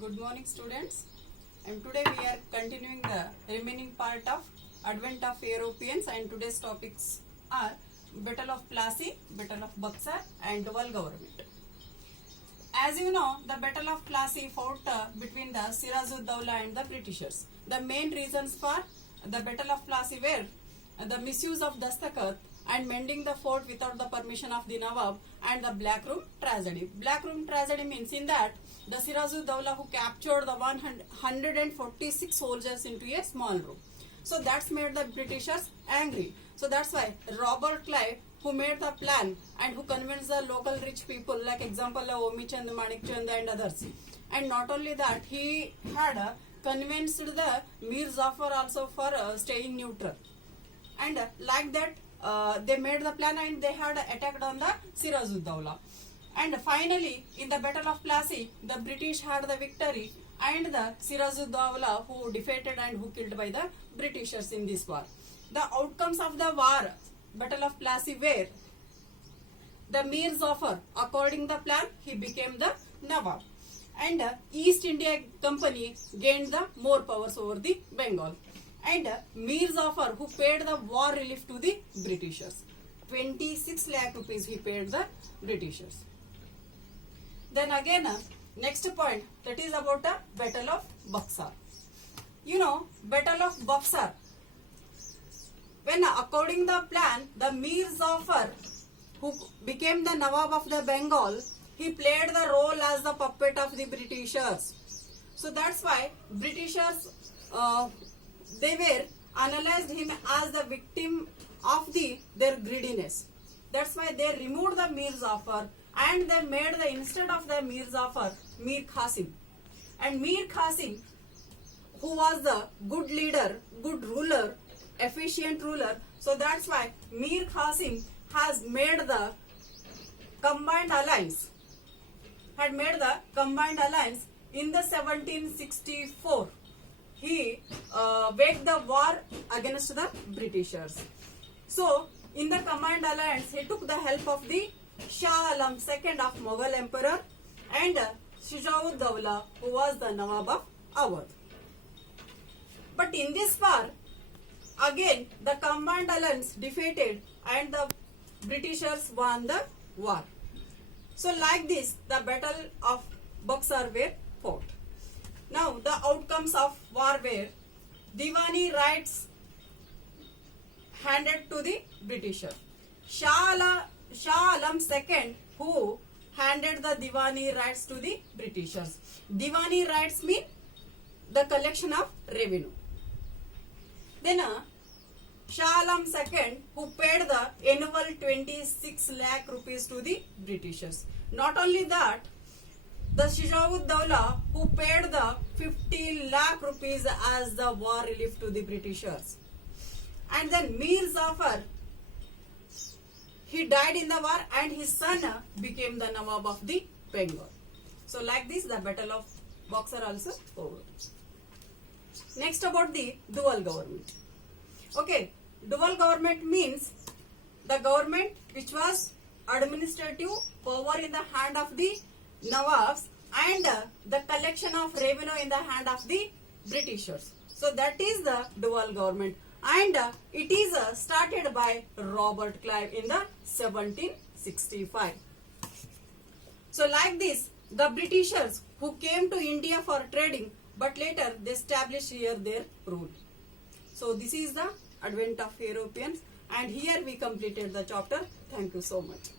Good morning, students. And today we are continuing the remaining part of Advent of Europeans, and today's topics are Battle of Plassey, Battle of Buxar, and dual government. As you know, the Battle of Plassey fought between the Siraj-ud-Dawla and the Britishers. The main reasons for the Battle of Plassey were the misuse of Dastakat and mending the fort without the permission of the Nawab, and the Black Room tragedy. Black Room tragedy means in that the Siraj-ud-Dawla who captured the 146 soldiers into a small room. So that's made the Britishers angry. So that's why Robert Clive, who made the plan and who convinced the local rich people, like example Omi Chand, Manik Chand and others. And not only that, he had convinced the Mir Zafar also for staying neutral. And like that, they made the plan and they had attacked on the Siraj-ud-Dawla. And finally, in the Battle of Plassey, the British had the victory, and the Siraj-ud-Dawla who defeated and who killed by the Britishers in this war. The outcomes of the war, Battle of Plassey, were the Mir Zafar, according to the plan, he became the Nawab. And East India Company gained the more powers over the Bengal. And Mir Zafar, who paid the war relief to the Britishers. 26 lakh rupees he paid the Britishers. Then again, next point, that is about the Battle of Buxar. You know, Battle of Buxar, when according the plan, the Mir Zafar, who became the Nawab of the Bengal, he played the role as the puppet of the Britishers. So that's why Britishers, they were analyzed him as the victim of their greediness. That's why they removed the Mir Zafar and they made instead of the Mir Zafar, Mir Qasim. And Mir Qasim, who was the good leader, good ruler, efficient ruler. So that's why Mir Qasim has made the combined alliance. In the 1764. He waged the war against the Britishers. So, in the combined alliance, he took the help of the Shah Alam II of Mughal Emperor and Siraj-ud-Dawla, who was the Nawab of Awadh. But in this war, again the combined alliance defeated and the Britishers won the war. So, like this, the Battle of Buxar were fought. Now, the outcomes of war were Diwani rights handed to the Britishers. Shah Alam II, who handed the Diwani rights to the Britishers. Diwani rights mean the collection of revenue. Then Shah Alam II, who paid the annual 26 lakh rupees to the Britishers. Not only that, the Siraj-ud-Dawla, who paid the 50 lakh rupees as the war relief to the Britishers. And then Mir Zafar, he died in the war and his son became the Nawab of the Bengal. So like this, the Battle of Buxar also over. Next about the dual government. Okay, dual government means the government which was administrative power in the hand of the Nawabs and the collection of revenue in the hand of the Britishers. So that is the dual government, and it is started by Robert Clive in the 1765. So like this, the Britishers who came to India for trading, but later they established here their rule. So this is the Advent of Europeans, and here we completed the chapter. Thank you so much.